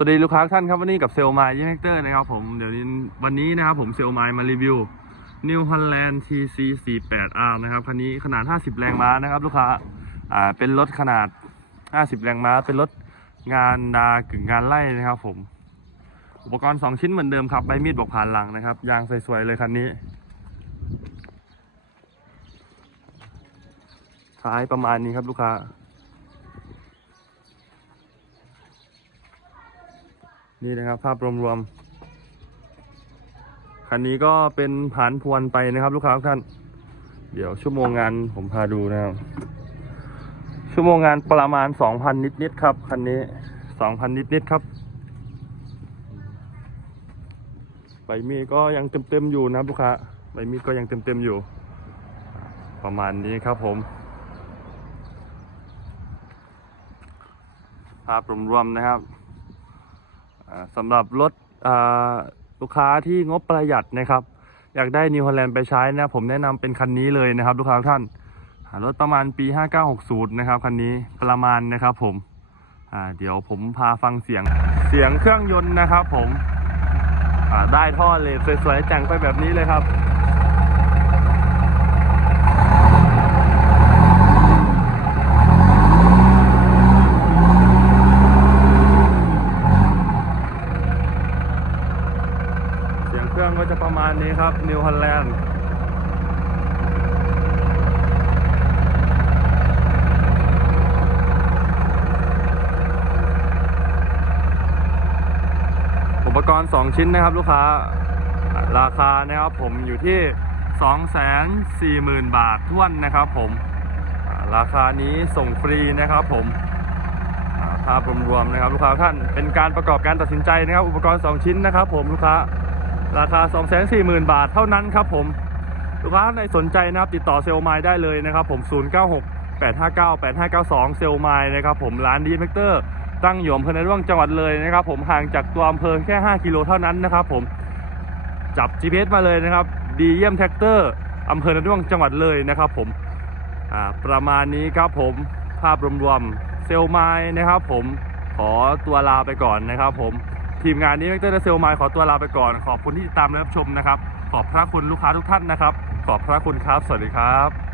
สวัสดีลูกค้าท่านครับวันนี้กับเซลไมายยี่เฮกเตอร์นะครับผมเดี๋ยวนี้วันนี้นะครับผมเซลไมายมารีวิว New Holland TC 48 R นะครับคันนี้ขนาด 50 แรงม้านะครับ ลูกค้าอ่าเป็นรถขนาด 50 แรงม้า เป็นรถงานดากึ่งงานไล่นะครับผม อุปกรณ์ 2 ชิ้นเหมือนเดิมครับใบมีดบอกผ่านหลังนะครับยางสวยๆเลยคันนี้ท้ายประมาณนี้ครับลูกค้า นี่นะครับภาพรวมๆคันนี้ก็เป็นผ่านพวนไปนะครับ ลูกค้าทุกท่าน เดี๋ยวชั่วโมงงานผมพาดูนะครับ ชั่วโมงงานประมาณ2,000นิดๆครับคันนี้2,000นิดๆครับใบมีดก็ยังเต็มๆอยู่นะครับลูกค้าใบมีดก็ยังเต็มๆอยู่ ประมาณนี้ครับผม ภาพรวมๆนะครับ สำหรับรถลูกค้าที่งบประหยัดนะครับ อยากได้นิวฮอลแลนด์ไปใช้นะผมแนะนำเป็นคันนี้เลยนะครับ ลูกค้าท่านรถประมาณปี 5960 นะครับคันนี้ประมาณนะครับผมเดี๋ยวผมพาฟังเสียงเสียงเครื่องยนต์นะครับผมได้ท่อเลยสวยๆแจ้งไปแบบนี้เลยครับ เสียงเครื่องก็ จะประมาณนี้ครับ New Holland อุปกรณ์ 2 ชิ้นนะครับลูกค้าราคานะครับผมอยู่ที่ 240,000 บาทท้วนนะครับผมราคานี้ส่งฟรีนะครับผมอ่าภาพรวมๆนะครับ ลูกค้าท่านเป็นการประกอบการตัดสินใจนะครับ อุปกรณ์ 2 ชิ้นนะครับ ผมลูกค้า ราคา 240,000 บาทเท่านั้นครับผมลูกค้าท่านสนใจนะครับติดต่อเซลล์ไมล์ได้เลยนะครับผม 096 859 8592 เซลล์ไมล์นะครับผมร้านดีเฟกเตอร์ตั้งอยู่อำเภอในร่วงจังหวัดเลยนะครับผมห่างจากตัวอำเภอแค่ 5 กิโลเท่านั้นนะครับผมจับ GPS มาเลยนะครับ ดีเยี่ยมแท็กเตอร์อำเภอในร่วงจังหวัดเลยนะครับผมประมาณนี้ครับผมภาพรวมๆเซลล์ไมล์นะครับผมขอตัวลาไปก่อนนะครับผม ทีมงานนี้เวกเตอร์เซลไมล์ขอตัวลาไปก่อน ขอบคุณที่ติดตามและรับชมนะครับ ขอบพระคุณลูกค้าทุกท่านนะครับ ขอบพระคุณครับ สวัสดีครับ